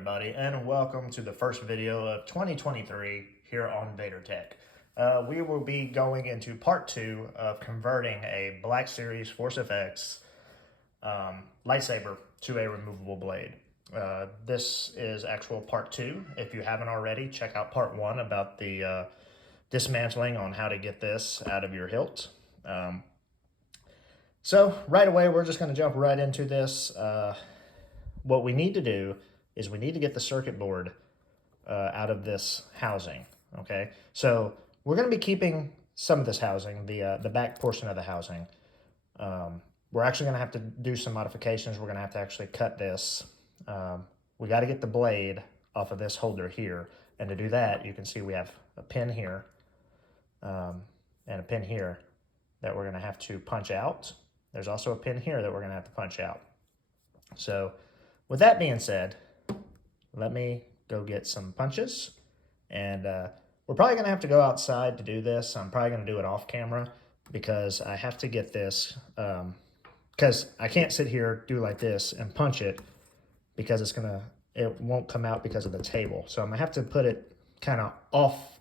everybody, and welcome to the first video of 2023 here on Vader Tech. We will be going into part 2 of converting a Black Series Force FX lightsaber to a removable blade. This is actual part 2. If you haven't already, check out part 1 about the dismantling on how to get this out of your hilt. So right away, we're just going to jump right into this. What we need to do is we need to get the circuit board out of this housing, okay? So we're going to be keeping some of this housing, the back portion of the housing. We're actually going to have to do some modifications. We're going to have to actually cut this. We got to get the blade off of this holder here. And to do that, you can see we have a pin here and a pin here that we're going to have to punch out. There's also a pin here that we're going to have to punch out. So with that being said, let me go get some punches, and we're probably going to have to go outside to do this. I'm probably going to do it off camera because I have to get this, because I can't sit here, do like this, and punch it because it won't come out because of the table. So I'm going to have to put it kind of off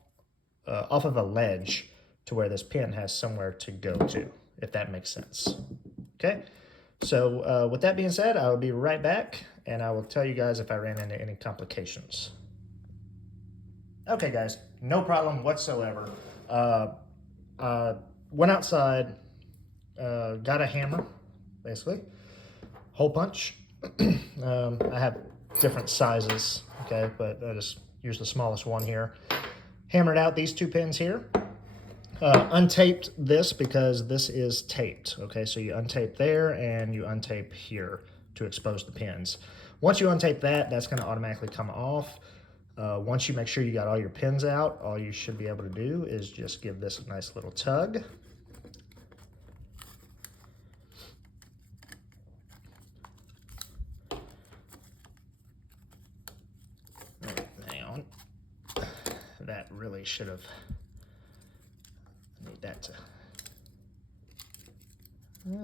of a ledge to where this pin has somewhere to go to, if that makes sense. Okay? So with that being said, I will be right back, and I will tell you guys if I ran into any complications. Okay, guys, no problem whatsoever. Went outside, got a hammer, basically, hole punch. I have different sizes, okay, but I just used the smallest one here. Hammered out these two pins here. Untaped this because this is taped, okay? So you untape there and you untape here to expose the pins. Once you untape that, that's gonna automatically come off. Once you make sure you got all your pins out, all you should be able to do is just give this a nice little tug. Hang on. That really should have...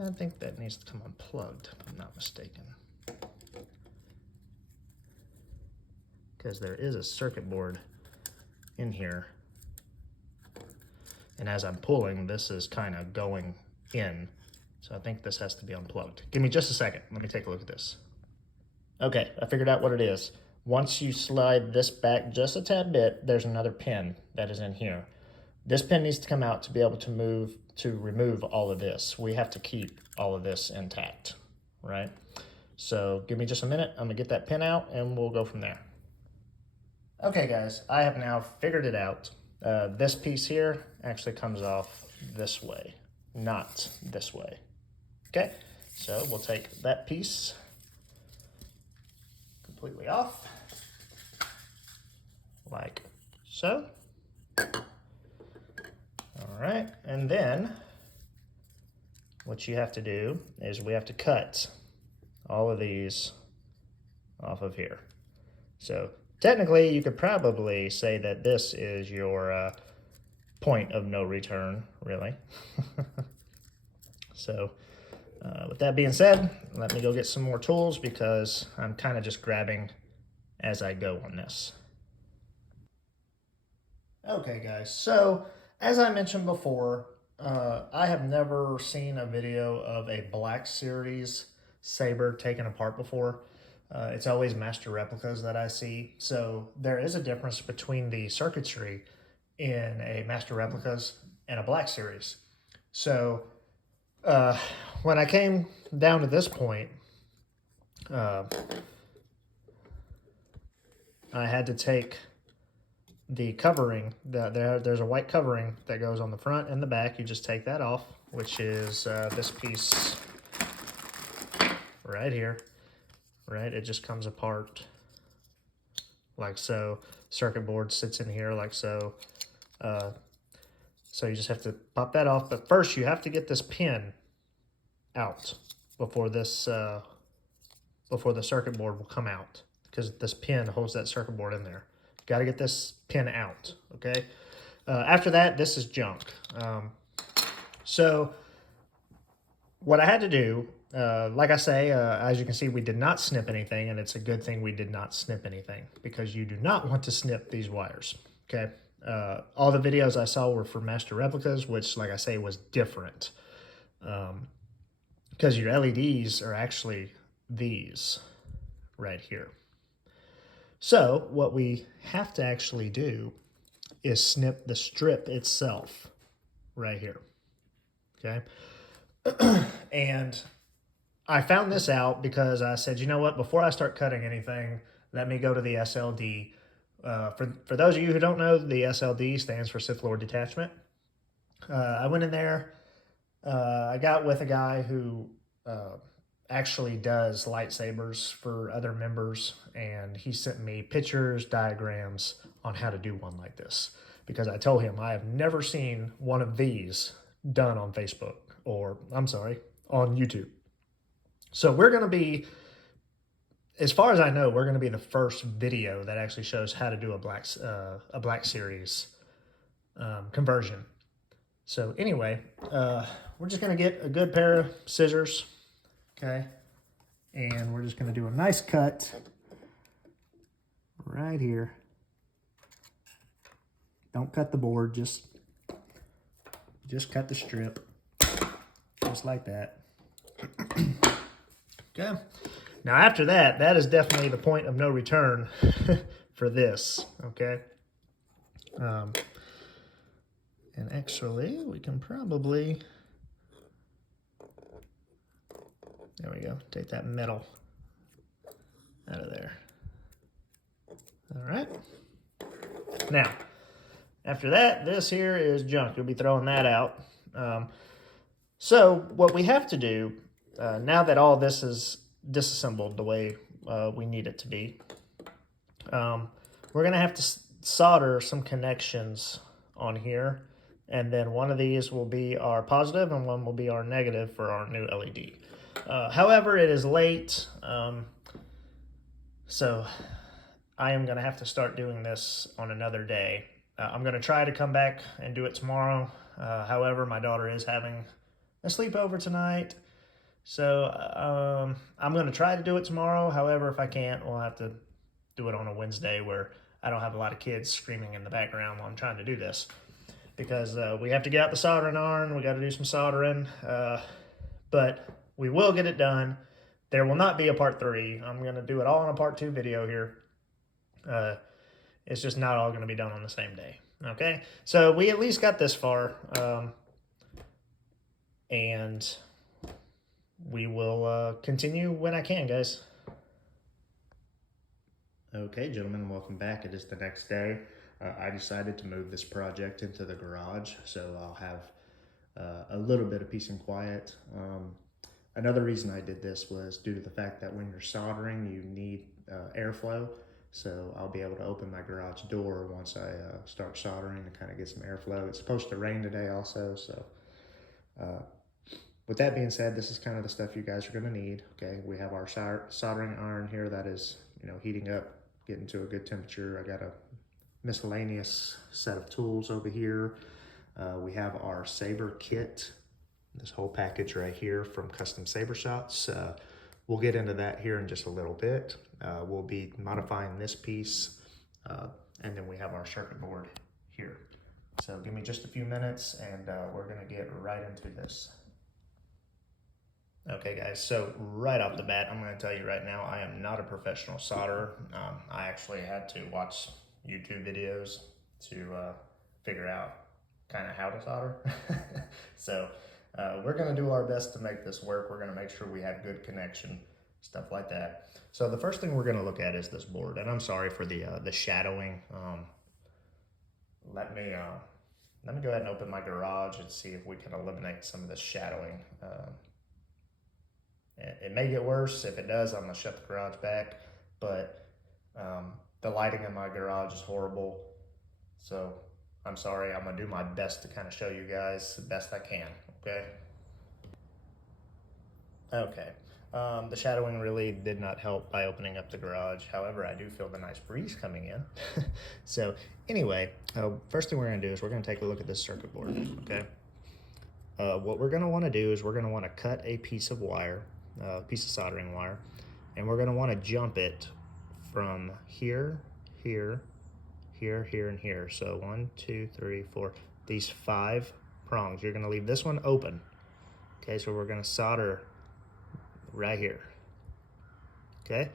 I think that needs to come unplugged, if I'm not mistaken. Because there is a circuit board in here. And as I'm pulling, this is kind of going in. So I think this has to be unplugged. Give me just a second. Let me take a look at this. Okay, I figured out what it is. Once you slide this back just a tad bit, there's another pin that is in here. This pin needs to come out to be able to remove all of this. We have to keep all of this intact, right? So give me just a minute. I'm gonna get that pin out and we'll go from there. Okay, guys, I have now figured it out. This piece here actually comes off this way, not this way. Okay, so we'll take that piece completely off, like so. All right, and then what you have to do is we have to cut all of these off of here. So technically, you could probably say that this is your point of no return, really. So with that being said, let me go get some more tools because I'm kind of just grabbing as I go on this. Okay, guys, so as I mentioned before, I have never seen a video of a Black Series saber taken apart before. It's always master replicas that I see. So there is a difference between the circuitry in a master replicas and a Black Series. So when I came down to this point, I had to take the covering, there's a white covering that goes on the front and the back. You just take that off, which is this piece right here, right? It just comes apart like so. Circuit board sits in here like so. So you just have to pop that off. But first you have to get this pin out before this, before the circuit board will come out, because this pin holds that circuit board in there. Got to get this pin out, okay? After that, this is junk. So what I had to do, like I say, as you can see, we did not snip anything, and it's a good thing we did not snip anything because you do not want to snip these wires, okay? All the videos I saw were for master replicas, which, like I say, was different because your LEDs are actually these right here. So what we have to actually do is snip the strip itself right here, okay? And I found this out because I said, you know what, before I start cutting anything, let me go to the SLD. For those of you who don't know, the SLD stands for Sith Lord Detachment. I went in there. I got with a guy who actually does lightsabers for other members, and he sent me pictures, diagrams on how to do one like this. Because I told him I have never seen one of these done on Facebook, or I'm sorry, on YouTube. So we're going to be, as far as I know, we're going to be the first video that actually shows how to do a Black Series conversion. So anyway, we're just going to get a good pair of scissors, okay? And we're just going to do a nice cut right here. Don't cut the board, just cut the strip, just like that. Okay. Now after that, that is definitely the point of no return for this, okay? And actually, we can probably, there we go, take that metal out of there. All right. Now, after that, this here is junk. You'll be throwing that out. So what we have to do, now that all this is disassembled the way we need it to be, we're going to have to solder some connections on here. And then one of these will be our positive and one will be our negative for our new LED. However, it is late, so I am going to have to start doing this on another day. I'm going to try to come back and do it tomorrow. However, my daughter is having a sleepover tonight, so I'm going to try to do it tomorrow. However, if I can't, we'll have to do it on a Wednesday where I don't have a lot of kids screaming in the background while I'm trying to do this. Because we have to get out the soldering iron, we got to do some soldering, but we will get it done. There will not be a part 3. I'm going to do it all in a part 2 video here. It's just not all going to be done on the same day. Okay, so we at least got this far, and we will continue when I can, guys. Okay, gentlemen, welcome back. It is the next day. I decided to move this project into the garage, so I'll have a little bit of peace and quiet. Another reason I did this was due to the fact that when you're soldering, you need airflow. So I'll be able to open my garage door once I start soldering to kind of get some airflow. It's supposed to rain today also, so with that being said, this is kind of the stuff you guys are going to need. Okay, we have our soldering iron here that is, you know, heating up, getting to a good temperature. I got a miscellaneous set of tools over here. We have our saber kit, this whole package right here from Custom Saber Shots. We'll get into that here in just a little bit. We'll be modifying this piece, and then we have our circuit board here. So give me just a few minutes and we're gonna get right into this. Okay guys, so right off the bat, I'm gonna tell you right now, I am not a professional solderer. I actually had to watch YouTube videos to figure out kind of how to solder. So we're going to do our best to make this work. We're going to make sure we have good connection, stuff like that. So the first thing we're going to look at is this board, and I'm sorry for the shadowing. Let me go ahead and open my garage and see if we can eliminate some of this shadowing. It may get worse. If it does, I'm going to shut the garage back, but the lighting in my garage is horrible, so I'm sorry. I'm gonna do my best to kind of show you guys the best I can, okay? Okay, the shadowing really did not help by opening up the garage. However, I do feel the nice breeze coming in. So anyway, first thing we're gonna do is we're gonna take a look at this circuit board, okay? what we're going to want to do is we're going to want to cut a piece of wire, piece of soldering wire, and we're going to want to jump it from here, here, here, here, and here. So 1, 2, 3, 4, these 5 prongs. You're going to leave this one open. Okay, so we're going to solder right here. Okay,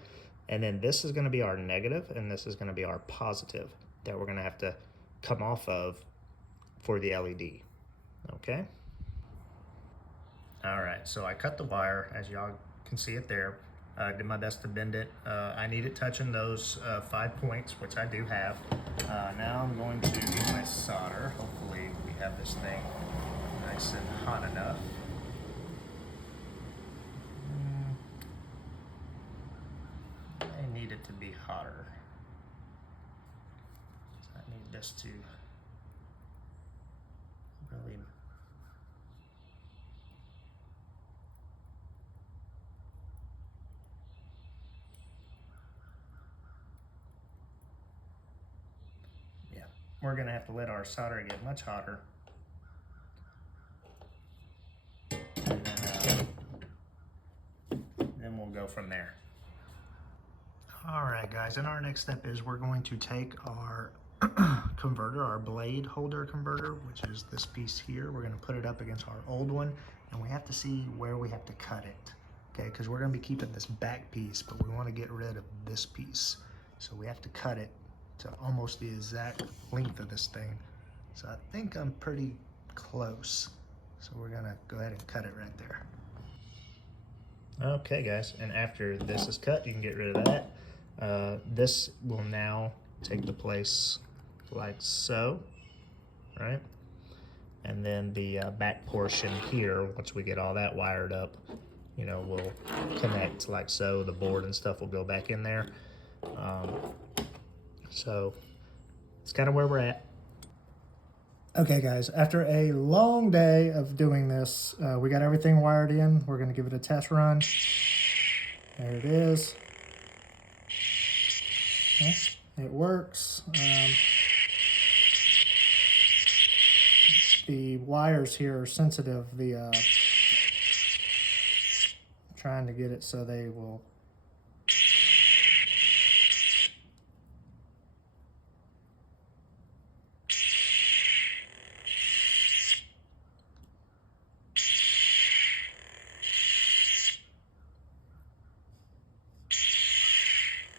and then this is going to be our negative, and this is going to be our positive that we're going to have to come off of for the LED. Okay. All right, so I cut the wire, as y'all can see it there. Did my best to bend it. I need it touching those 5 points, which I do have. Now I'm going to get my solder. Hopefully we have this thing nice and hot enough. I need it to be hotter. So I need this to really... We're going to have to let our solder get much hotter. And then we'll go from there. All right, guys, and our next step is we're going to take our converter, our blade holder converter, which is this piece here. We're going to put it up against our old one, and we have to see where we have to cut it, okay? Because we're going to be keeping this back piece, but we want to get rid of this piece. So we have to cut it to almost the exact length of this thing. So I think I'm pretty close. So we're gonna go ahead and cut it right there. Okay, guys, and after this is cut, you can get rid of that. This will now take the place like so, right? And then the back portion here, once we get all that wired up, you know, will connect like so. The board and stuff will go back in there. So it's kind of where we're at. Okay, guys, after a long day of doing this, we got everything wired in. We're going to give it a test run. There it is. Okay, it works. The wires here are sensitive. Trying to get it so they will...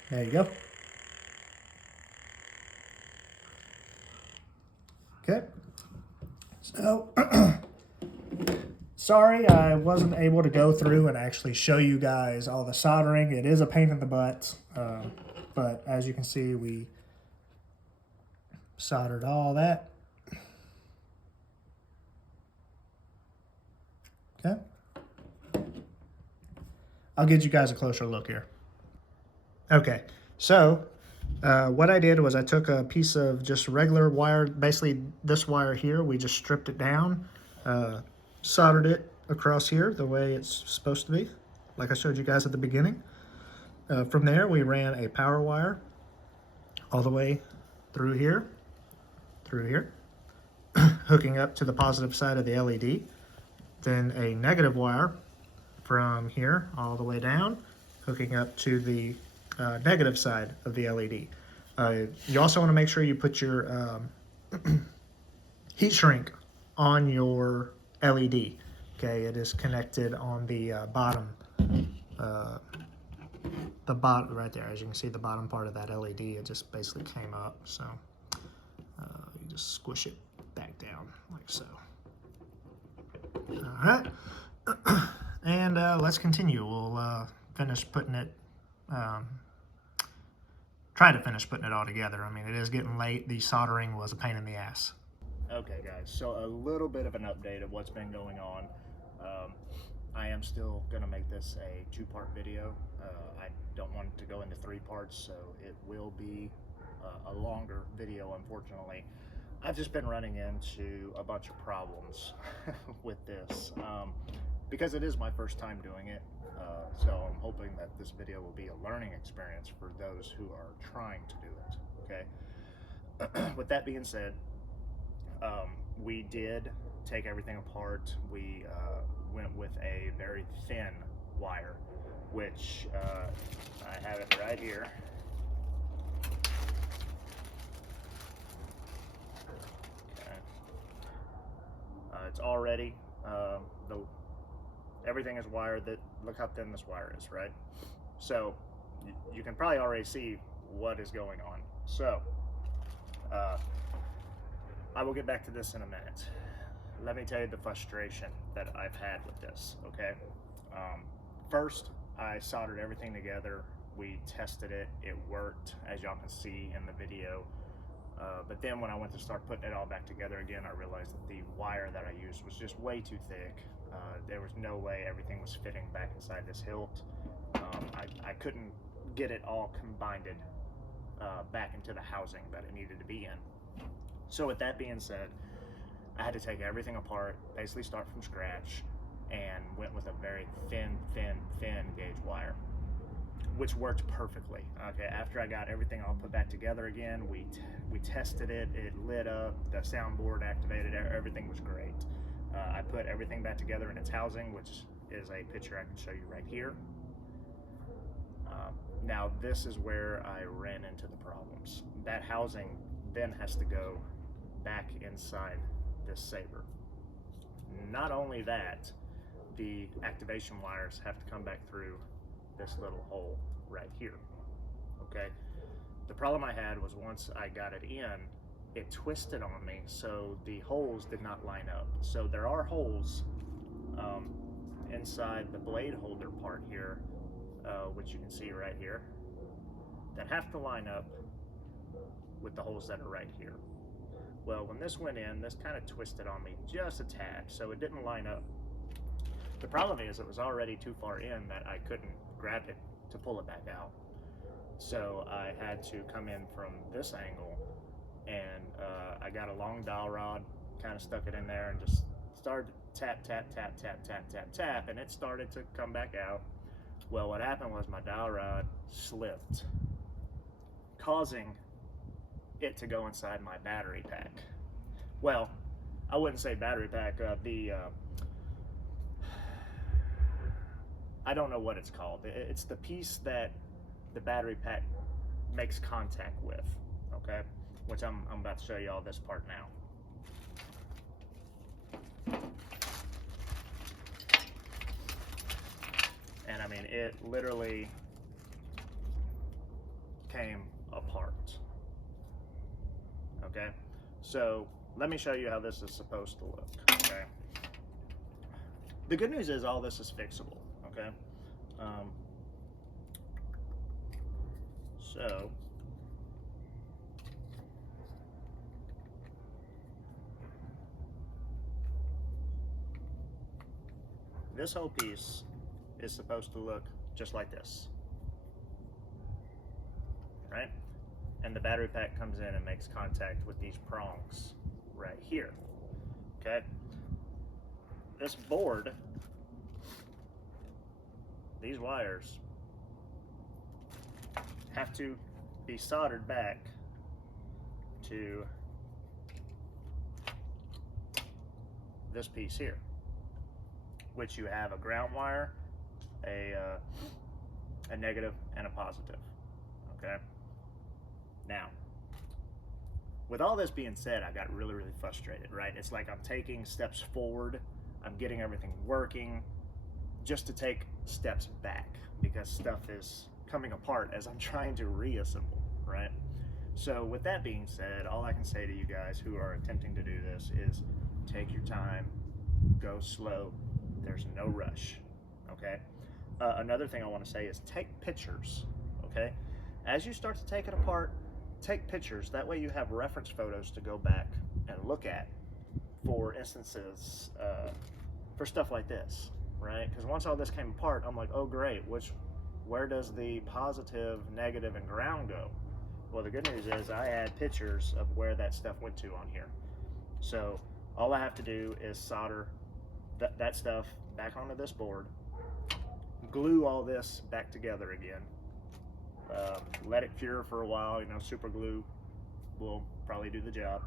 There you go. Okay. So, sorry I wasn't able to go through and actually show you guys all the soldering. It is a pain in the butt, but as you can see, we soldered all that. Okay. I'll get you guys a closer look here. Okay, so what I did was I took a piece of just regular wire, basically this wire here, we just stripped it down, soldered it across here the way it's supposed to be, like I showed you guys at the beginning. From there, we ran a power wire all the way through here, hooking up to the positive side of the LED. Then a negative wire from here all the way down, hooking up to the negative side of the LED. You also want to make sure you put your heat shrink on your LED. Okay, it is connected on the bottom right there. As you can see, the bottom part of that LED, it just basically came up. So you just squish it back down like so. All right, and let's continue. We'll finish putting it. Try to finish putting it all together. I mean, it is getting late. The soldering was a pain in the ass. Okay, guys, so a little bit of an update of what's been going on. I am still going to make this a 2-part video. I don't want it to go into 3 parts, so it will be a longer video, unfortunately. I've just been running into a bunch of problems with this because it is my first time doing it. So I'm hoping that this video will be a learning experience for those who are trying to do it, okay? With that being said, we did take everything apart, we went with a very thin wire, which I have it right here. Okay. It's already everything is wired. Look how thin this wire is, right? So you can probably already see what is going on. So I will get back to this in a minute. Let me tell you the frustration that I've had with this, okay? First, I soldered everything together. We tested it. It worked, as y'all can see in the video. But then when I went to start putting it all back together again, I realized that the wire that I used was just way too thick. There was no way everything was fitting back inside this hilt. I couldn't get it all combined back into the housing that it needed to be in. So with that being said, I had to take everything apart, basically start from scratch, and went with a very thin gauge wire, which worked perfectly. Okay, after I got everything all put back together again, we tested it, it lit up, the soundboard activated, everything was great. I put everything back together in its housing, which is a picture I can show you right here. Now this is where I ran into the problems. That housing then has to go back inside this saber. Not only that, the activation wires have to come back through this little hole right here. Okay, the problem I had was once I got it in, it twisted on me, so the holes did not line up. So there are holes inside the blade holder part here, which you can see right here, that have to line up with the holes that are right here. Well, when this went in, this kind of twisted on me just a tad, so it didn't line up. The problem is it was already too far in that I couldn't grab it to pull it back out. So I had to come in from this angle, and I got a long dowel rod, kind of stuck it in there and just started to tap, tap, tap, tap, tap, tap, tap, and it started to come back out. Well, what happened was my dowel rod slipped, causing it to go inside my battery pack. Well, I wouldn't say battery pack, I don't know what it's called. It's the piece that the battery pack makes contact with, okay? Which I'm about to show you all this part now. And I mean, it literally came apart. Okay, so let me show you how this is supposed to look. Okay, the good news is all this is fixable. Okay, so this whole piece is supposed to look just like this, right? And the battery pack comes in and makes contact with these prongs right here, okay? This board, these wires have to be soldered back to this piece here, which you have a ground wire, a negative, and a positive, okay? Now, with all this being said, I got really frustrated, right? It's like I'm taking steps forward, I'm getting everything working, just to take steps back because stuff is coming apart as I'm trying to reassemble, right? So with that being said, all I can say to you guys who are attempting to do this is take your time, go slow, there's no rush, okay? Another thing I want to say is take pictures, okay? As you start to take it apart, take pictures. That way you have reference photos to go back and look at for instances, for stuff like this, right? Because once all this came apart, I'm like, oh great, where does the positive, negative, and ground go? Well, the good news is I had pictures of where that stuff went to on here. So all I have to do is solder that stuff back onto this board, glue all this back together again, let it cure for a while, you know, super glue will probably do the job,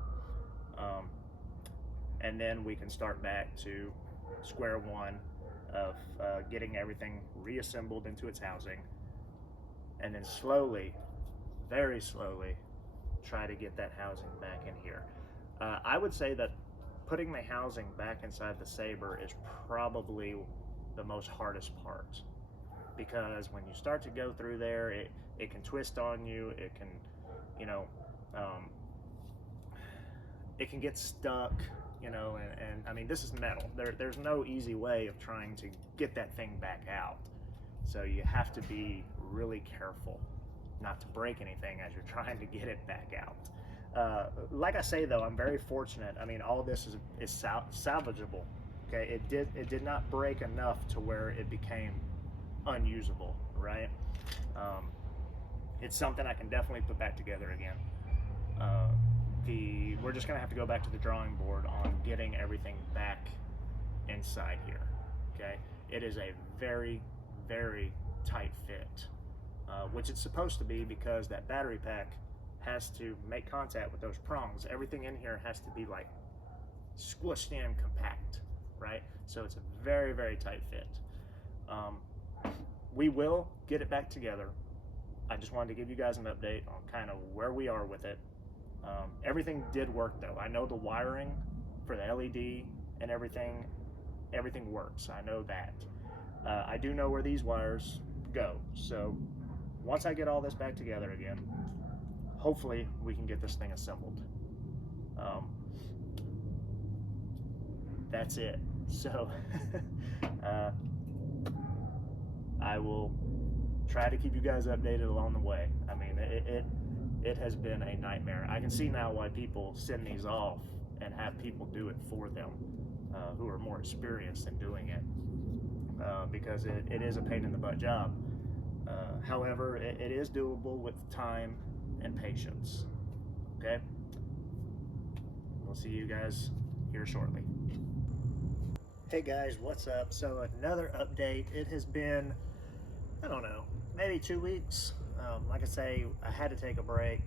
and then we can start back to square one of getting everything reassembled into its housing, and then slowly, very slowly, try to get that housing back in here. I would say that putting the housing back inside the Saber is probably the most hardest part, because when you start to go through there, it can twist on you, it can, you know, it can get stuck, you know, and I mean, this is metal. There's no easy way of trying to get that thing back out. So you have to be really careful not to break anything as you're trying to get it back out. Like I say though, I'm very fortunate. I mean, all this is salvageable. Okay, it did not break enough to where it became unusable, right? It's something I can definitely put back together again. We're just gonna have to go back to the drawing board on getting everything back inside here. Okay, it is a very, very tight fit, which it's supposed to be, because that battery pack has to make contact with those prongs. Everything in here has to be like squished in compact, right? So it's a very, very tight fit. We will get it back together. I just wanted to give you guys an update on kind of where we are with it. Everything did work though. I know the wiring for the LED and everything works. I know that. I do know where these wires go. So once I get all this back together again, hopefully we can get this thing assembled. That's it. So I will try to keep you guys updated along the way. I mean, it has been a nightmare. I can see now why people send these off and have people do it for them who are more experienced in doing it, because it is a pain in the butt job. However, it is doable with time and patience. Okay? We'll see you guys here shortly. Hey guys, what's up? So another update. It has been, I don't know, maybe 2 weeks. Like I say, I had to take a break.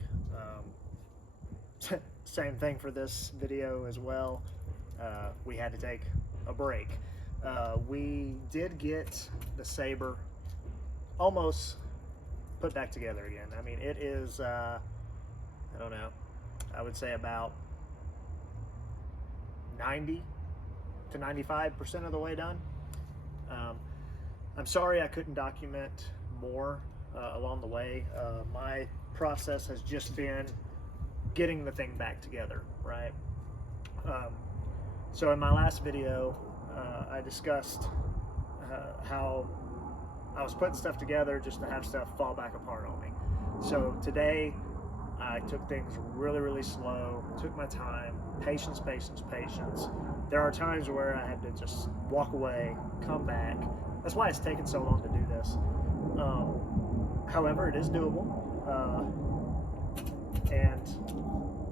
Same thing for this video as well. We had to take a break. We did get the Saber almost put back together again. I mean, it is, I don't know, I would say about 90 to 95% of the way done. I'm sorry I couldn't document more along the way. My process has just been getting the thing back together, right? So in my last video, I discussed how I was putting stuff together just to have stuff fall back apart on me. So today, I took things really, really slow, took my time, patience, patience, patience. There are times where I had to just walk away, come back. That's why it's taken so long to do this. However, it is doable. And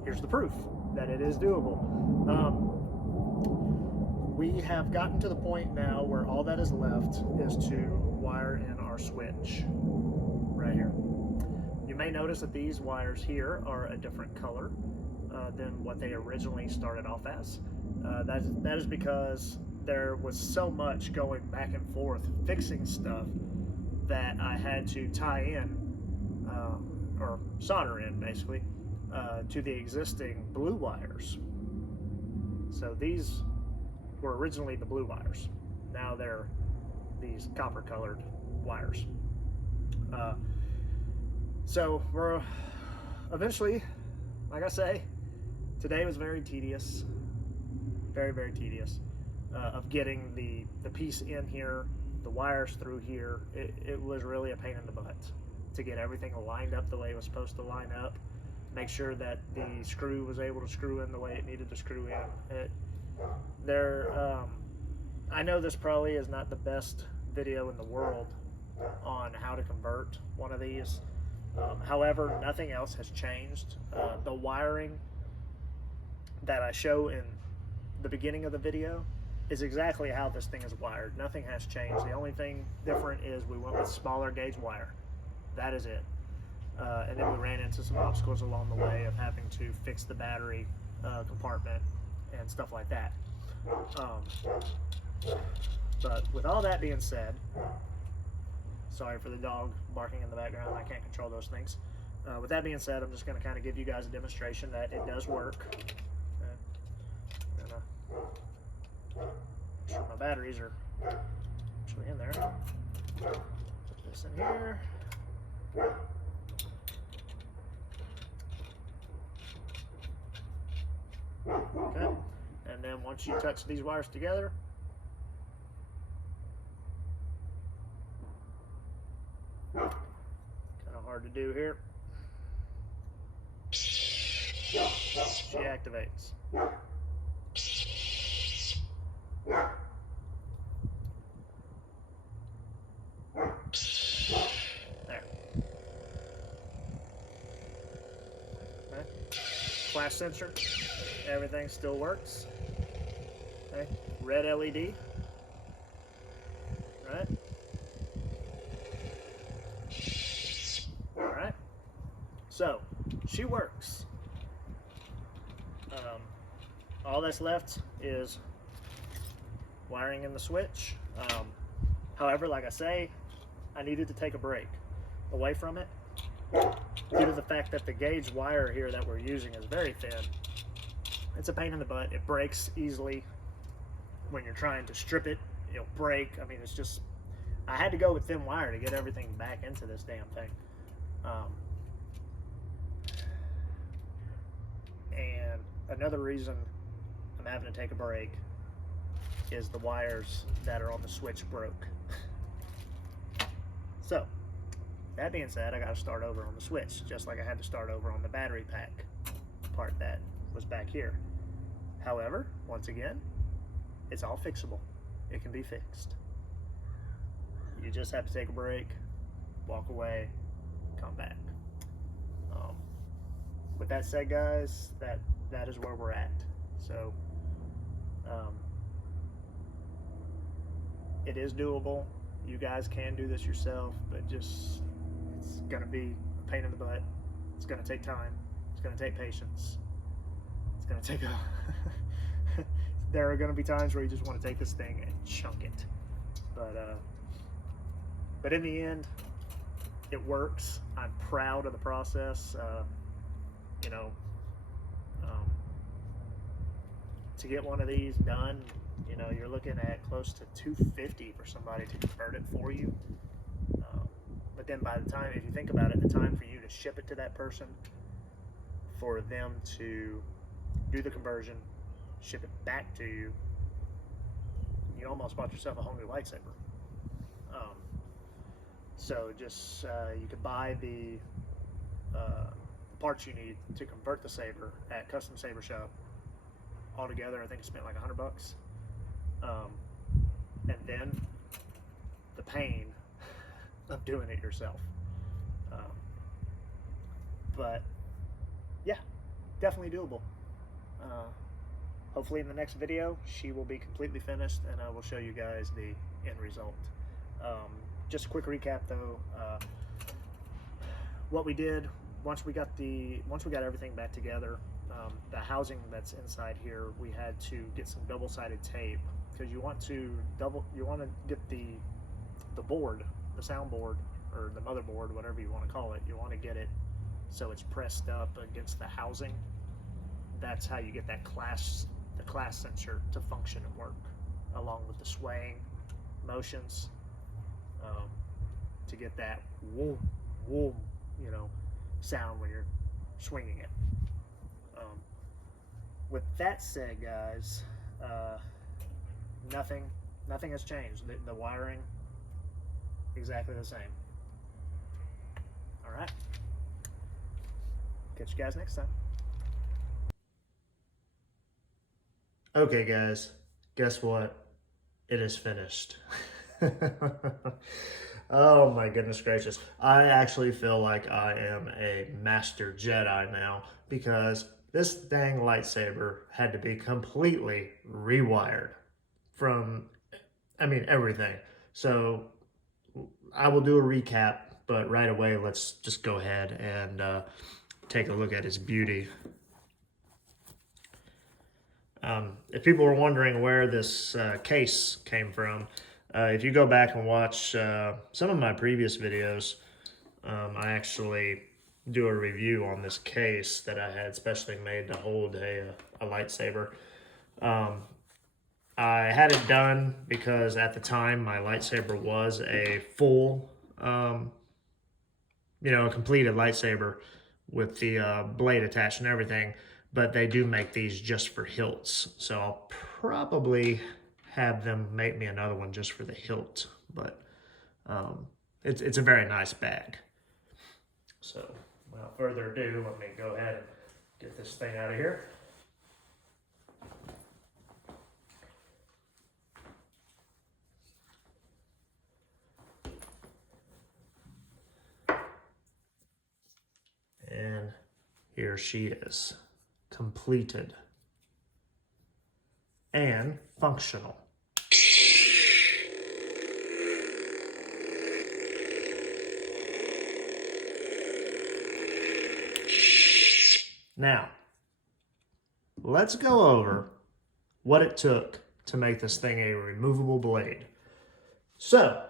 here's the proof that it is doable. We have gotten to the point now where all that is left is to wire in our switch right here. You may notice that these wires here are a different color than what they originally started off as. That is because there was so much going back and forth fixing stuff that I had to tie in or solder in basically to the existing blue wires. So these were originally the blue wires. Now they're these copper colored wires. So we're eventually, like I say, today was very tedious, very, very tedious of getting the piece in here, the wires through here. It was really a pain in the butt to get everything lined up the way it was supposed to line up, make sure that the screw was able to screw in the way it needed to screw in. I know this probably is not the best video in the world on how to convert one of these. However, nothing else has changed. The wiring that I show in the beginning of the video is exactly how this thing is wired. Nothing has changed. The only thing different is we went with smaller gauge wire. That is it. And then we ran into some obstacles along the way of having to fix the battery compartment and stuff like that. But with all that being said, sorry for the dog barking in the background. I can't control those things. With that being said, I'm just going to kind of give you guys a demonstration that it does work. Make sure my batteries are actually in there. Put this in here. Okay, and then once you touch these wires together, kind of hard to do here, she activates. There. Okay. Flash sensor. Everything still works. Okay. Red LED. Right. Alright. So, she works. All that's left is wiring in the switch. However, like I say, I needed to take a break away from it due to the fact that the gauge wire here that we're using is very thin. It's a pain in the butt. It breaks easily when you're trying to strip it. It'll break. I mean, it's just, I had to go with thin wire to get everything back into this damn thing. And another reason I'm having to take a break is the wires that are on the switch broke. So, that being said, I got to start over on the switch, just like I had to start over on the battery pack part that was back here. However, once again, it's all fixable. It can be fixed. You just have to take a break, walk away, come back. With that said, guys, that is where we're at. So, it is doable. You guys can do this yourself, but just, it's gonna be a pain in the butt. It's gonna take time. It's gonna take patience. It's gonna take a there are gonna be times where you just want to take this thing and chunk it. But in the end, it works. I'm proud of the process. You know, to get one of these done, you know, you're looking at close to $250 for somebody to convert it for you. But then by the time, if you think about it, the time for you to ship it to that person, for them to do the conversion, ship it back to you, you almost bought yourself a whole new lightsaber. So just, you could buy the parts you need to convert the saber at Custom Saber Shop. Altogether, I think I spent like $100. And then the pain of doing it yourself. But yeah, definitely doable. Hopefully in the next video, she will be completely finished and I will show you guys the end result. Just a quick recap though. What we did once we got everything back together, the housing that's inside here, we had to get some double-sided tape because you want to get the board, the sound board or the motherboard, whatever you want to call it. You want to get it so it's pressed up against the housing. That's how you get that the class sensor to function and work, along with the swaying motions, to get that whoom, whoom, you know, sound when you're swinging it. With that said, guys, nothing has changed. The wiring, exactly the same. All right. Catch you guys next time. Okay, guys, guess what? It is finished. Oh my goodness gracious. I actually feel like I am a master Jedi now because this dang lightsaber had to be completely rewired from, I mean, everything. So I will do a recap, but right away, let's just go ahead and take a look at its beauty. If people were wondering where this case came from, if you go back and watch some of my previous videos, I actually do a review on this case that I had specially made to hold a lightsaber. I had it done because at the time my lightsaber was a full, a completed lightsaber with the blade attached and everything, but they do make these just for hilts. So I'll probably have them make me another one just for the hilt, but it's a very nice bag. So without further ado, let me go ahead and get this thing out of here. And here she is, completed and functional. Now, let's go over what it took to make this thing a removable blade. So,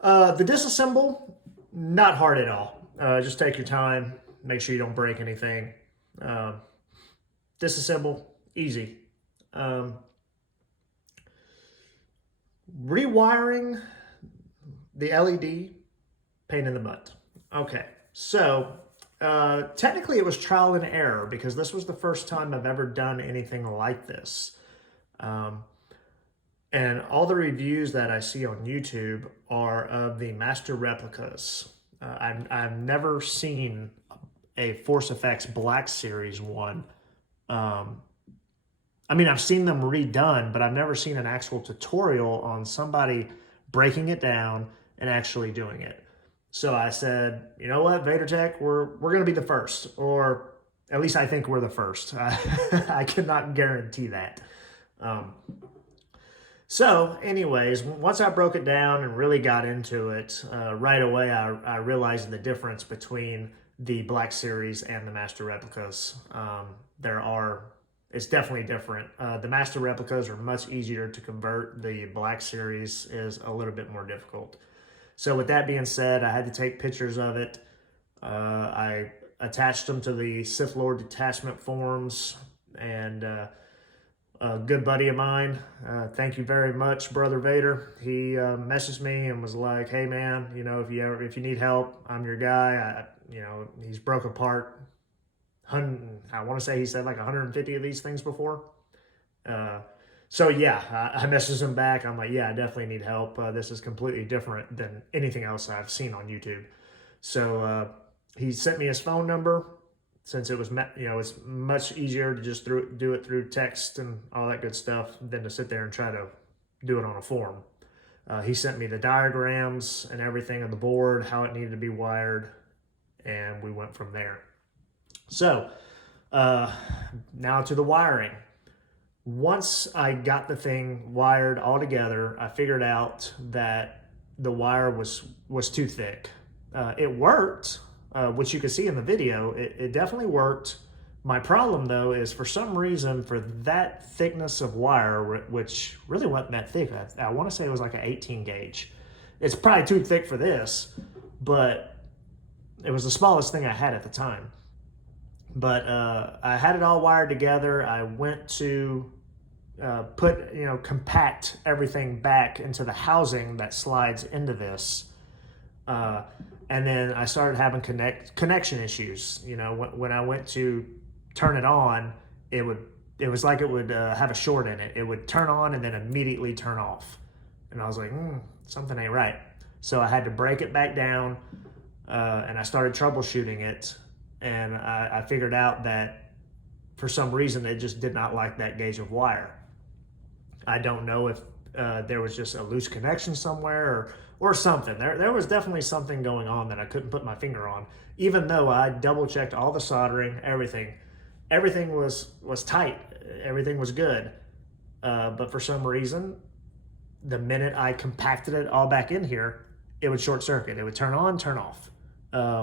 the disassemble, not hard at all. Just take your time, make sure you don't break anything. Disassemble, easy. Rewiring the LED, pain in the butt. Okay, so technically it was trial and error because this was the first time I've ever done anything like this. And all the reviews that I see on YouTube are of the master replicas. I've never seen a Force FX Black Series one. I mean, I've seen them redone, but I've never seen an actual tutorial on somebody breaking it down and actually doing it. So I said, you know what, Vader Tech, we're going to be the first, or at least I think we're the first. I cannot guarantee that. So anyways, once I broke it down and really got into it, right away I realized the difference between the Black Series and the Master Replicas. It's definitely different. The Master Replicas are much easier to convert. The Black Series is a little bit more difficult. So with that being said, I had to take pictures of it. I attached them to the Sith Lord detachment forms, and a good buddy of mine, thank you very much, Brother Vader. He messaged me and was like, "Hey man, if you need help, I'm your guy." He's broke apart. I want to say he said like 150 of these things before. So yeah, I messaged him back. I'm like, yeah, I definitely need help. This is completely different than anything else I've seen on YouTube. So he sent me his phone number. Since it was, it's much easier to just do it through text and all that good stuff than to sit there and try to do it on a form. He sent me the diagrams and everything of the board, how it needed to be wired, and we went from there. So now to the wiring. Once I got the thing wired all together, I figured out that the wire was too thick. It worked. Which you can see in the video, it definitely worked. My problem though is for some reason for that thickness of wire, which really wasn't that thick, I want to say it was like an 18 gauge. It's probably too thick for this, but it was the smallest thing I had at the time. But I had it all wired together. I went to compact everything back into the housing that slides into this. And then I started having connection issues. When I went to turn it on, it was like it would have a short in it. It would turn on and then immediately turn off. And I was like, something ain't right. So I had to break it back down, and I started troubleshooting it. And I figured out that for some reason it just did not like that gauge of wire. I don't know if there was just a loose connection somewhere or something. There was definitely something going on that I couldn't put my finger on, even though I double checked all the soldering, everything. Everything was tight. Everything was good. But for some reason, the minute I compacted it all back in here, it would short circuit. It would turn on, turn off.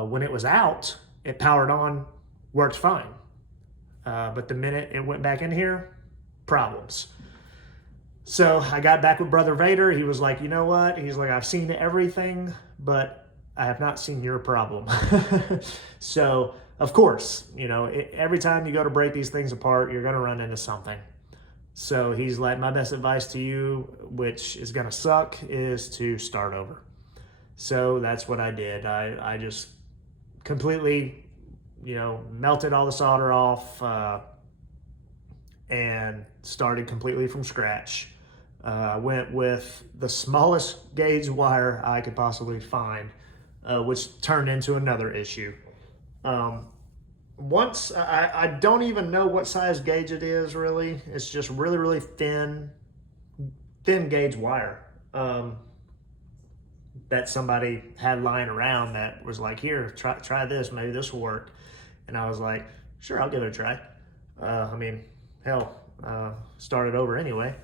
When it was out, it powered on, worked fine. But the minute it went back in here, problems. So I got back with Brother Vader. He was like, you know what? He's like, I've seen everything, but I have not seen your problem. So, of course, you know, every time you go to break these things apart, you're going to run into something. So he's like, my best advice to you, which is going to suck, is to start over. So that's what I did. I just completely, you know, melted all the solder off and started completely from scratch. I went with the smallest gauge wire I could possibly find, which turned into another issue. Once I don't even know what size gauge it is really. It's just really, really thin gauge wire that somebody had lying around that was like, here, try this, maybe this will work. And I was like, sure, I'll give it a try. I mean, hell, started over anyway.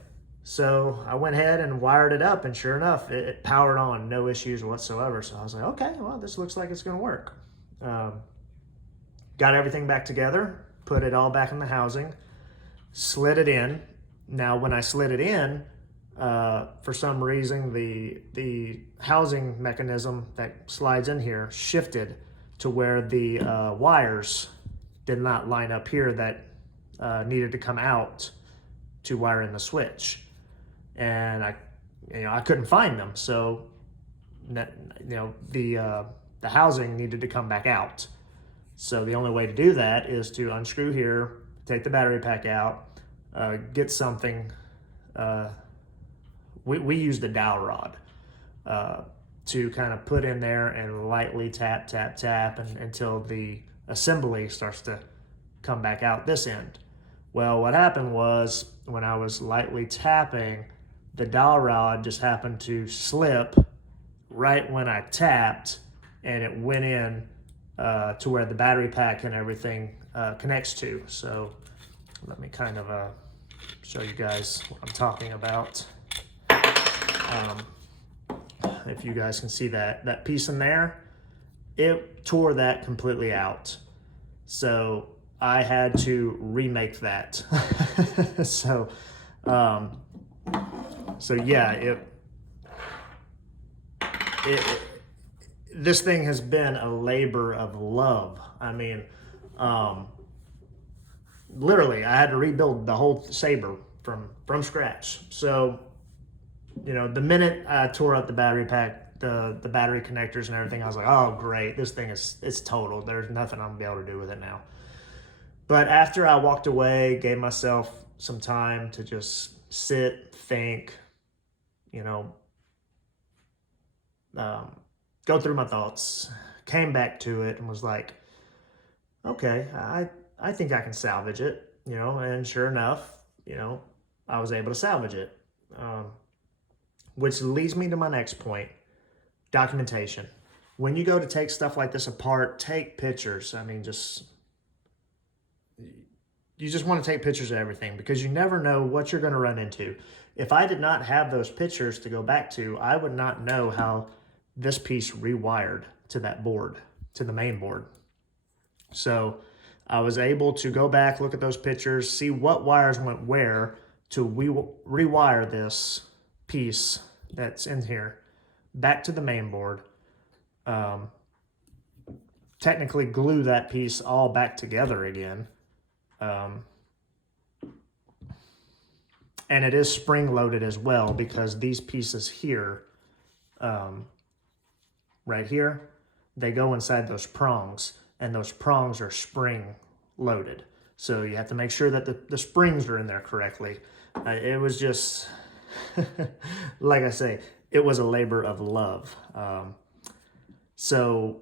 So I went ahead and wired it up, and sure enough, it powered on, no issues whatsoever. So I was like, okay, well, this looks like it's going to work. Got everything back together, put it all back in the housing, slid it in. Now, when I slid it in, for some reason, the housing mechanism that slides in here shifted to where the wires did not line up here that needed to come out to wire in the switch. And I couldn't find them, so the housing needed to come back out. So the only way to do that is to unscrew here, take the battery pack out, get something. We used a dowel rod to kind of put in there and lightly tap until the assembly starts to come back out this end. Well, what happened was when I was lightly tapping, the dowel rod just happened to slip right when I tapped, and it went in to where the battery pack and everything connects to. So let me kind of show you guys what I'm talking about. If you guys can see that piece in there, it tore that completely out. So I had to remake that. So yeah, this thing has been a labor of love. I mean, literally, I had to rebuild the whole Saber from scratch. So, you know, the minute I tore up the battery pack, the battery connectors and everything, I was like, oh great, this thing it's total. There's nothing I'm gonna be able to do with it now. But after I walked away, gave myself some time to just sit, think, you know, go through my thoughts, came back to it and was like, okay, I think I can salvage it, you know, and sure enough, you know, I was able to salvage it. Which leads me to my next point, documentation. When you go to take stuff like this apart, take pictures. I mean, you just want to take pictures of everything because you never know what you're going to run into. If I did not have those pictures to go back to, I would not know how this piece rewired to that board, to the main board. So I was able to go back, look at those pictures, see what wires went where to rewire this piece that's in here back to the main board. Technically glue that piece all back together again. And it is spring loaded as well because these pieces here, right here, they go inside those prongs, and those prongs are spring loaded. So you have to make sure that the springs are in there correctly. It was just, like I say, it was a labor of love. So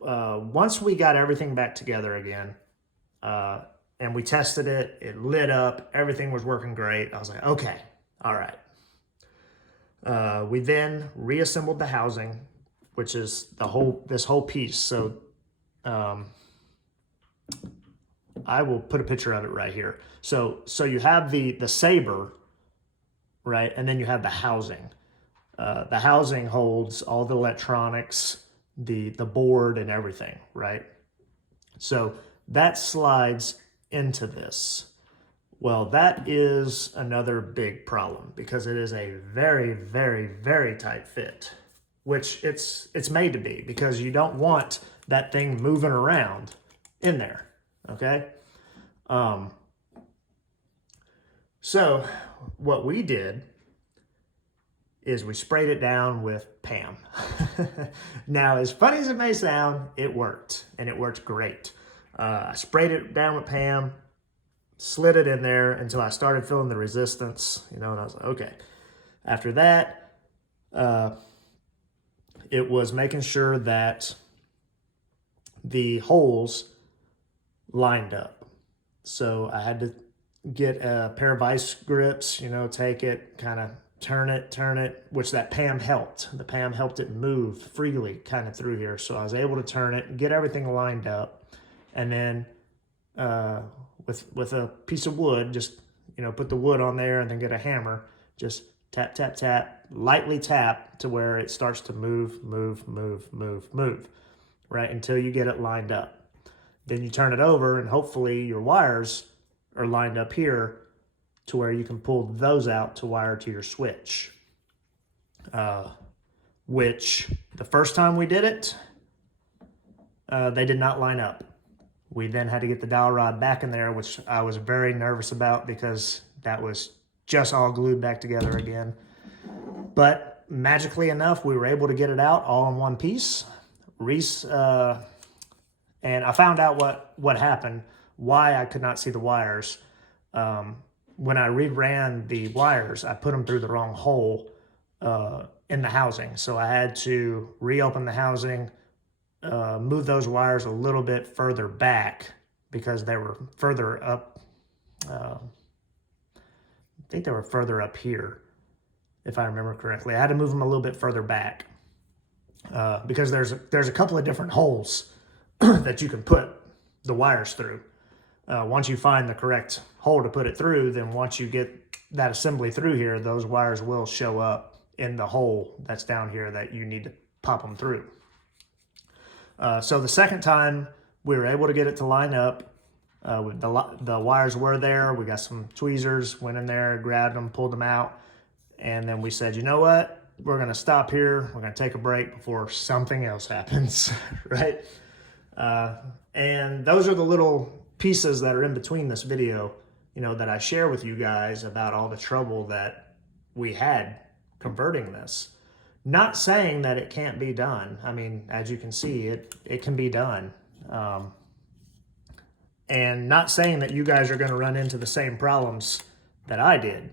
once we got everything back together again, and we tested it, it lit up, everything was working great. I was like, okay, all right. We then reassembled the housing, which is this whole piece. So I will put a picture of it right here. So you have the Saber, right? And then you have the housing. The housing holds all the electronics, the board and everything, right? So that slides into this. Well, that is another big problem because it is a very, very, very tight fit, which it's made to be because you don't want that thing moving around in there, okay? So what we did is we sprayed it down with Pam. Now, as funny as it may sound, it worked, and it worked great. I sprayed it down with Pam, slid it in there until I started feeling the resistance, you know, and I was like, okay. After that, it was making sure that the holes lined up. So I had to get a pair of vice grips, you know, take it, kind of turn it, which that Pam helped. The Pam helped it move freely kind of through here. So I was able to turn it and get everything lined up. And then with a piece of wood, just, you know, put the wood on there and then get a hammer, just tap, tap, tap, lightly tap to where it starts to move, right? Until you get it lined up. Then you turn it over and hopefully your wires are lined up here to where you can pull those out to wire to your switch. Which the first time we did it, they did not line up. We then had to get the dowel rod back in there, which I was very nervous about because that was just all glued back together again. But magically enough, we were able to get it out all in one piece. And I found out what happened, why I could not see the wires. When I reran the wires, I put them through the wrong hole in the housing. So I had to reopen the housing, move those wires a little bit further back because they were further up. I think they were further up here, if I remember correctly. I had to move them a little bit further back because there's a couple of different holes that you can put the wires through. Once you find the correct hole to put it through, then once you get that assembly through here, those wires will show up in the hole that's down here that you need to pop them through. So the second time we were able to get it to line up. The wires were there. We got some tweezers, went in there, grabbed them, pulled them out. And then we said, you know what? We're going to stop here. We're going to take a break before something else happens, right? And those are the little pieces that are in between this video, you know, that I share with you guys about all the trouble that we had converting this. Not saying that it can't be done. I mean, as you can see, it can be done. And not saying that you guys are going to run into the same problems that I did.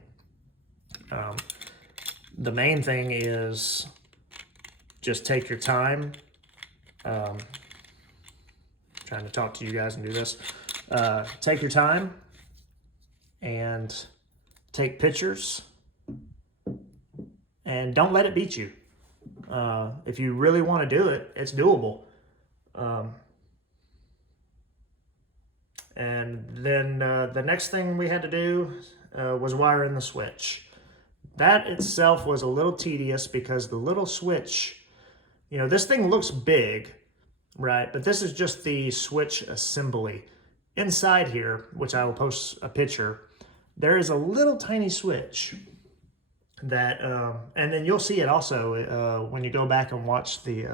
The main thing is just take your time. Trying to talk to you guys and do this. Take your time and take pictures and don't let it beat you. If you really want to do it, it's doable. And then the next thing we had to do was wire in the switch. That itself was a little tedious because the little switch, you know, this thing looks big, right? But this is just the switch assembly. Inside here, which I will post a picture, there is a little tiny switch that, and then you'll see it also when you go back and watch the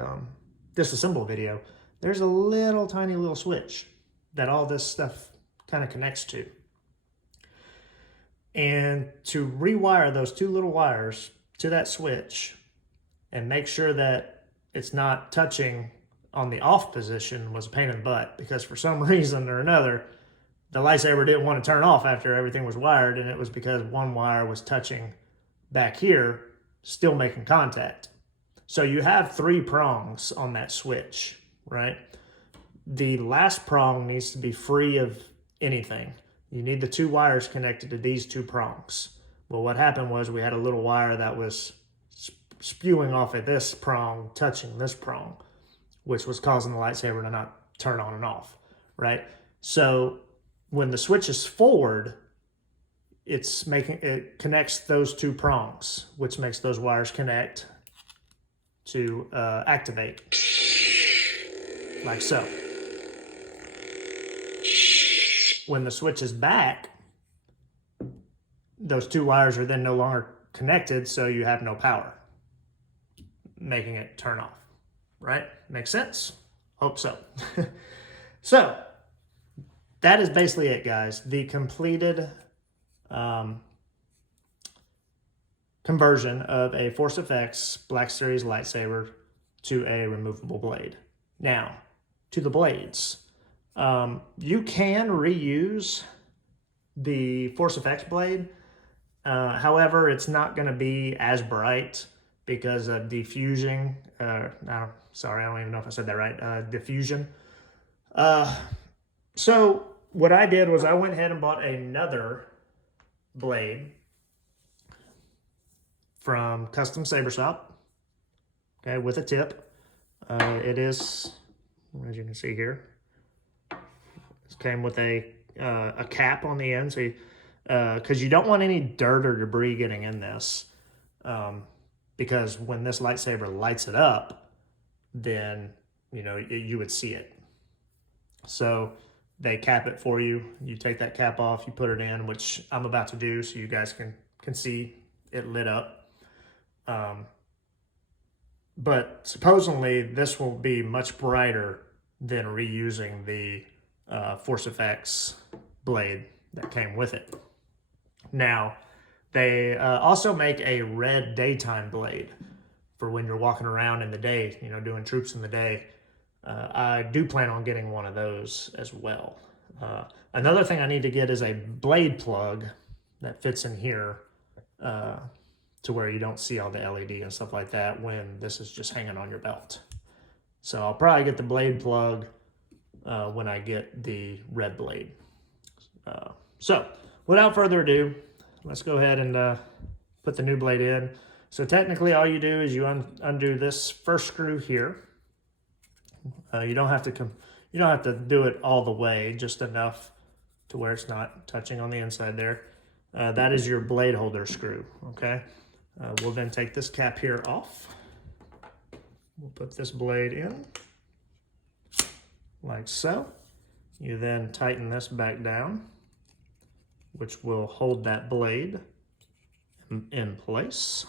disassemble video. There's a little tiny little switch that all this stuff kind of connects to. And to rewire those two little wires to that switch and make sure that it's not touching on the off position was a pain in the butt because for some reason or another, the lightsaber didn't want to turn off after everything was wired, and it was because one wire was touching back here, still making contact. So you have 3 prongs on that switch, right? The last prong needs to be free of anything. You need the 2 wires connected to these 2 prongs. Well, what happened was we had a little wire that was spewing off at this prong, touching this prong, which was causing the lightsaber to not turn on and off, right? So when the switch is forward, it connects those 2 prongs, which makes those wires connect to activate, like so. When the switch is back, those two wires are then no longer connected, so you have no power, making it turn off, right? Makes sense? Hope so. So that is basically it, guys. The completed conversion of a Force FX Black Series lightsaber to a removable blade. Now, to the blades. You can reuse the Force FX blade. However, it's not going to be as bright because of diffusing. Sorry, I don't even know if I said that right. Diffusion. So what I did was I went ahead and bought another blade from Custom Saber Shop, okay, with a tip. It is, as you can see here, it came with a cap on the end, so because you don't want any dirt or debris getting in this, because when this lightsaber lights it up, then you would see it. So they cap it for you. You take that cap off, you put it in, which I'm about to do, so you guys can see it lit up. But supposedly this will be much brighter than reusing the Force FX blade that came with it. Now, they also make a red daytime blade for when you're walking around in the day, doing troops in the day. I do plan on getting one of those as well. Another thing I need to get is a blade plug that fits in here to where you don't see all the LED and stuff like that when this is just hanging on your belt. So I'll probably get the blade plug when I get the red blade. So without further ado, let's go ahead and put the new blade in. So technically all you do is you undo this first screw here. You don't have to do it all the way, just enough to where it's not touching on the inside there. That is your blade holder screw, okay? We'll then take this cap here off. We'll put this blade in, like so. You then tighten this back down, which will hold that blade in place,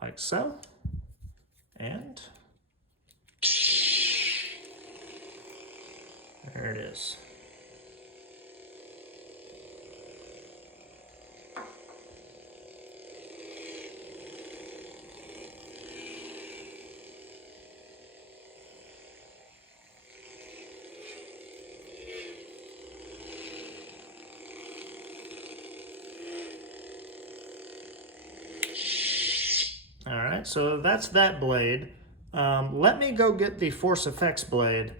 like so. And there it is. All right, so that's that blade. Let me go get the Force FX blade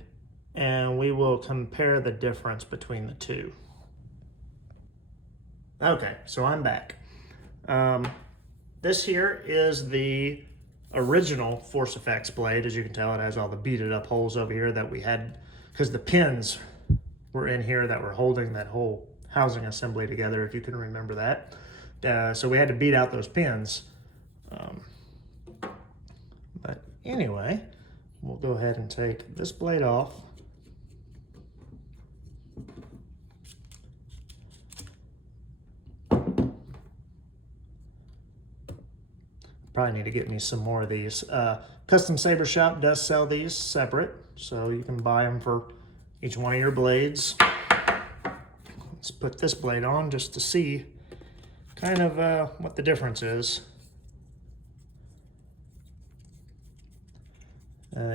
and we will compare the difference between the two. Okay, so I'm back. This here is the original Force FX blade. As you can tell, it has all the beaded up holes over here that we had because the pins were in here that were holding that whole housing assembly together, if you can remember that. So we had to beat out those pins. But anyway, we'll go ahead and take this blade off. Probably need to get me some more of these. Custom Saber Shop does sell these separate, so you can buy them for each one of your blades. Let's put this blade on just to see kind of what the difference is.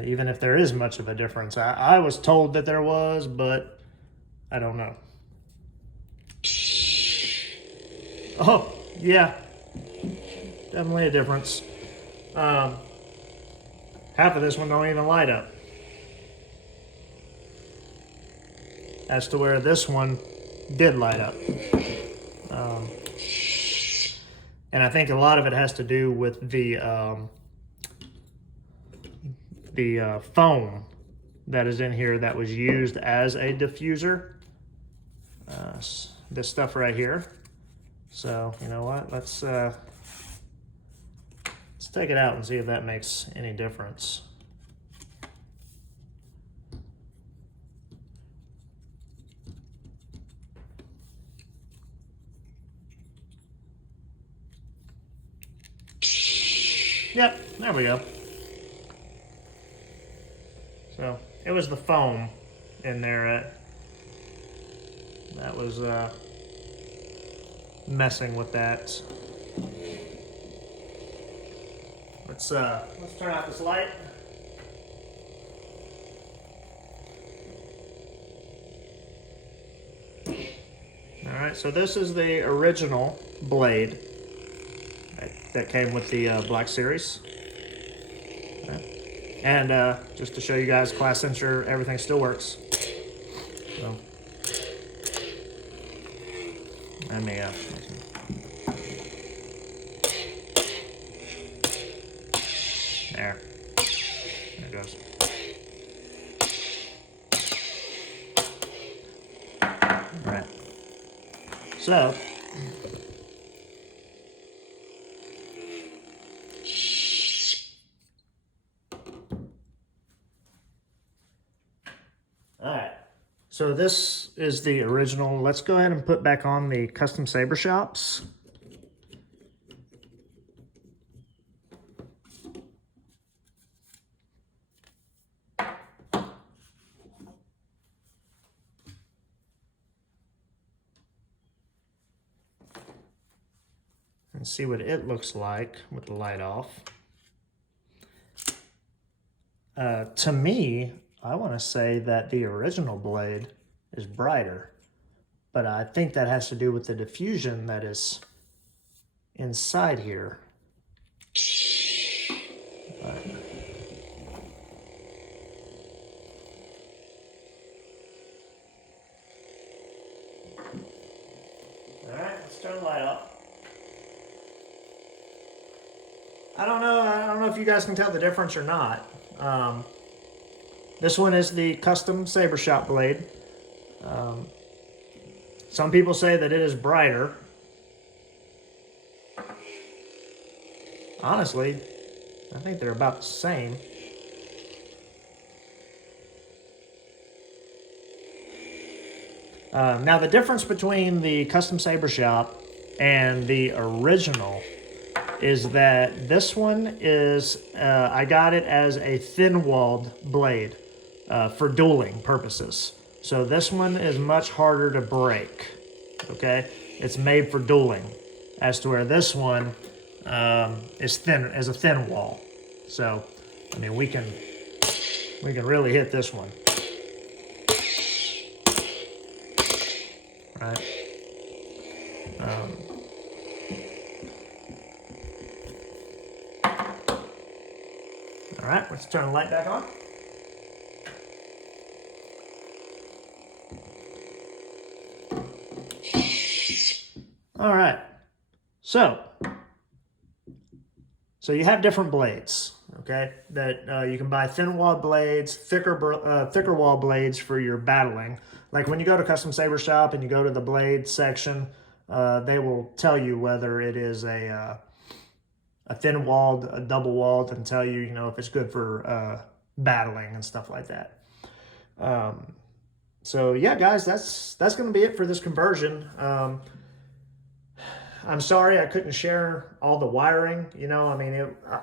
Even if there is much of a difference. I was told that there was, but I don't know. Oh, yeah. Definitely a difference. Half of this one don't even light up. As to where this one did light up. And I think a lot of it has to do with the foam that is in here that was used as a diffuser. This stuff right here. So, you know what? Let's take it out and see if that makes any difference. Yep, there we go. So it was the foam in there that was messing with that. Let's turn out this light. All right, so this is the original blade that came with the Black Series. Right. And just to show you guys, class sensor, everything still works. So, let me there it goes. All right. So, all right. So this is the original. Let's go ahead and put back on the custom saber shops. And see what it looks like with the light off. To me, I want to say that the original blade is brighter, but I think that has to do with the diffusion that is inside here. All right, let's turn the light off. I don't know if you guys can tell the difference or not. This one is the custom saber shop blade. Some people say that it is brighter. Honestly, I think they're about the same. Now the difference between the custom saber shop and the original is that this one is, I got it as a thin-walled blade for dueling purposes. So this one is much harder to break, okay? It's made for dueling, as to where this one is a thin wall. So, I mean, we can really hit this one. Right? All right, let's turn the light back on. All right, so you have different blades, okay? That you can buy thin wall blades, thicker wall blades for your battling. Like when you go to Custom Saber Shop and you go to the blade section, they will tell you whether it is a thin walled, a double walled, and tell you, if it's good for battling and stuff like that. So yeah, guys, that's going to be it for this conversion. I'm sorry I couldn't share all the wiring.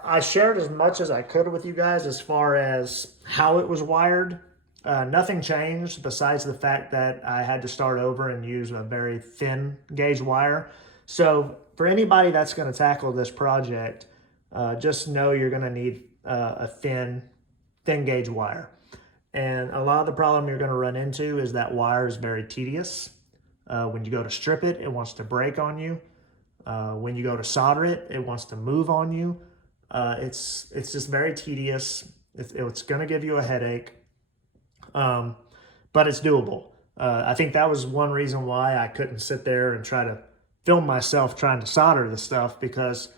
I shared as much as I could with you guys as far as how it was wired. Nothing changed besides the fact that I had to start over and use a very thin gauge wire. So for anybody that's going to tackle this project, just know you're going to need a thin gauge wire. And a lot of the problem you're going to run into is that wire is very tedious. When you go to strip it, it wants to break on you. When you go to solder it, it wants to move on you. It's just very tedious. It's going to give you a headache, but it's doable. I think that was one reason why I couldn't sit there and try to film myself trying to solder the stuff, because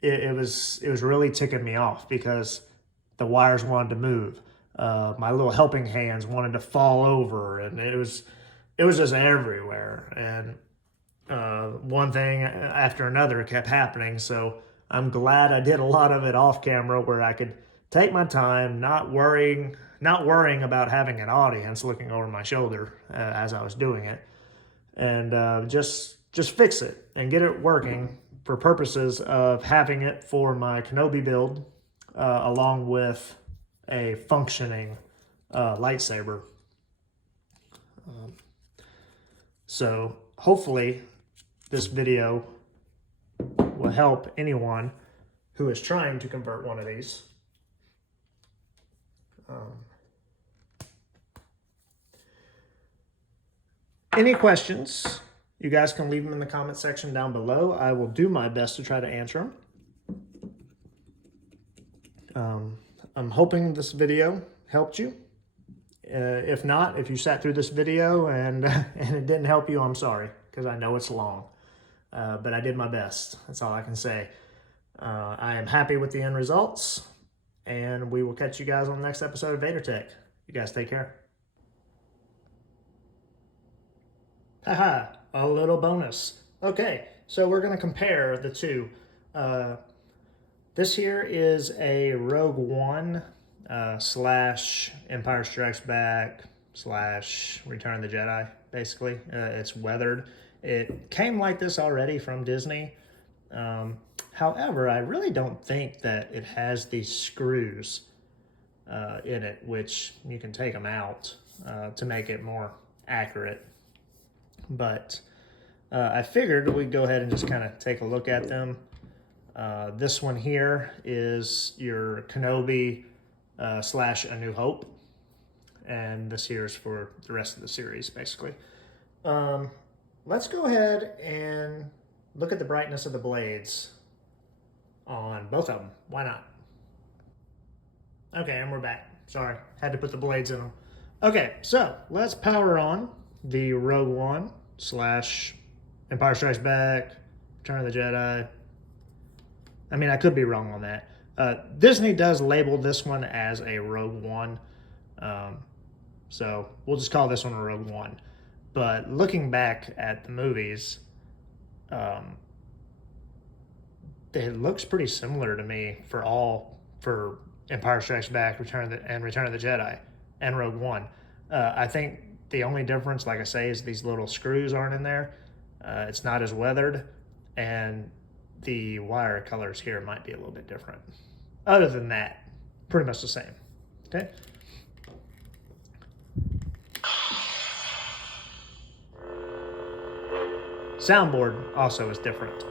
it was really ticking me off because the wires wanted to move. My little helping hands wanted to fall over, and it was just everywhere. And one thing after another kept happening. So I'm glad I did a lot of it off camera where I could take my time, not worrying about having an audience looking over my shoulder as I was doing it, and just fix it and get it working for purposes of having it for my Kenobi build, along with a functioning lightsaber. So hopefully this video will help anyone who is trying to convert one of these. Any questions, you guys can leave them in the comment section down below. I will do my best to try to answer them. I'm hoping this video helped you. If not, if you sat through this video and it didn't help you, I'm sorry, because I know it's long. But I did my best. That's all I can say. I am happy with the end results, and we will catch you guys on the next episode of Vader Tech. You guys take care. Haha, a little bonus. Okay, so we're going to compare the two. This here is a Rogue One slash Empire Strikes Back slash Return of the Jedi, basically. It's weathered. It came like this already from Disney. However, I really don't think that it has these screws in it, which you can take them out to make it more accurate. But I figured we'd go ahead and just kind of take a look at them. This one here is your Kenobi slash A New Hope. And this here is for the rest of the series, basically. Let's go ahead and look at the brightness of the blades on both of them. Why not? Okay, and we're back. Sorry, had to put the blades in them. Okay, so let's power on the Rogue One slash Empire Strikes Back, Return of the Jedi. I mean, I could be wrong on that. Disney does label this one as a Rogue One. So we'll just call this one a Rogue One. But looking back at the movies, it looks pretty similar to me for Empire Strikes Back, Return of the Jedi, and Rogue One. I think the only difference, like I say, is these little screws aren't in there. It's not as weathered, and the wire colors here might be a little bit different. Other than that, pretty much the same. Okay. Soundboard also is different.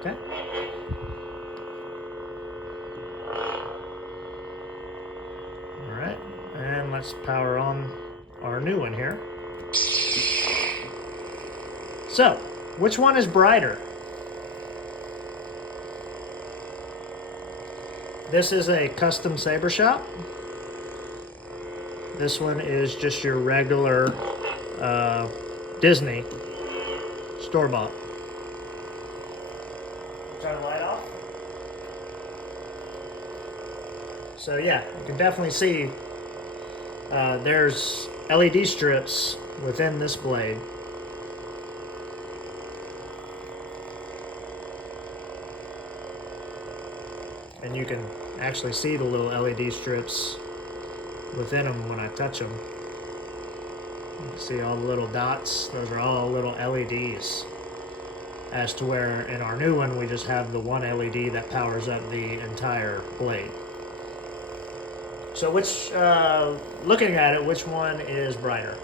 Okay. All right, and let's power on our new one here. So, which one is brighter? This is a custom saber shop. This one is just your regular Disney store-bought. Turn the light off. So yeah, you can definitely see there's LED strips within this blade. And you can actually see the little LED strips within them when I touch them. You can see all the little dots. Those are all little LEDs. As to where in our new one, we just have the one LED that powers up the entire blade. So which, looking at it, which one is brighter?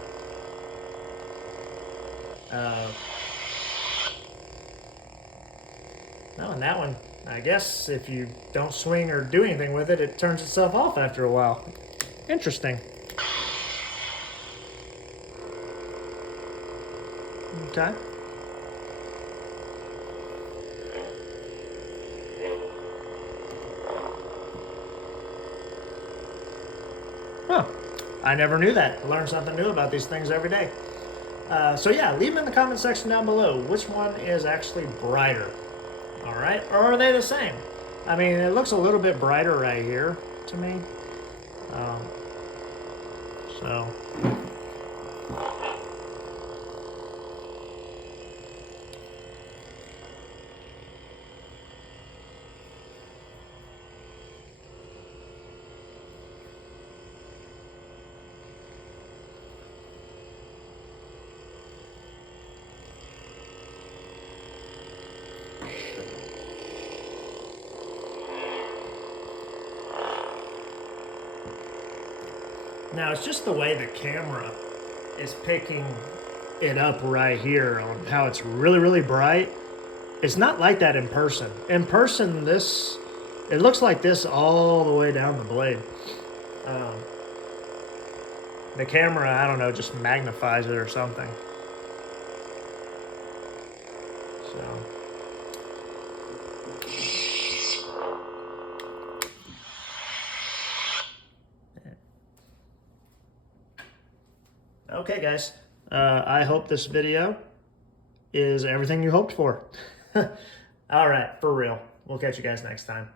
No, and that one, I guess if you don't swing or do anything with it, it turns itself off after a while. Interesting. Okay. Huh. I never knew that. I learn something new about these things every day. So yeah, leave them in the comment section down below. Which one is actually brighter? All right, or are they the same? I mean, it looks a little bit brighter right here to me. So. Now, it's just the way the camera is picking it up right here on how it's really, really bright. It's not like that in person. In person, it looks like this all the way down the blade. The camera, I don't know, just magnifies it or something. So. Okay, guys. I hope this video is everything you hoped for. All right, for real. We'll catch you guys next time.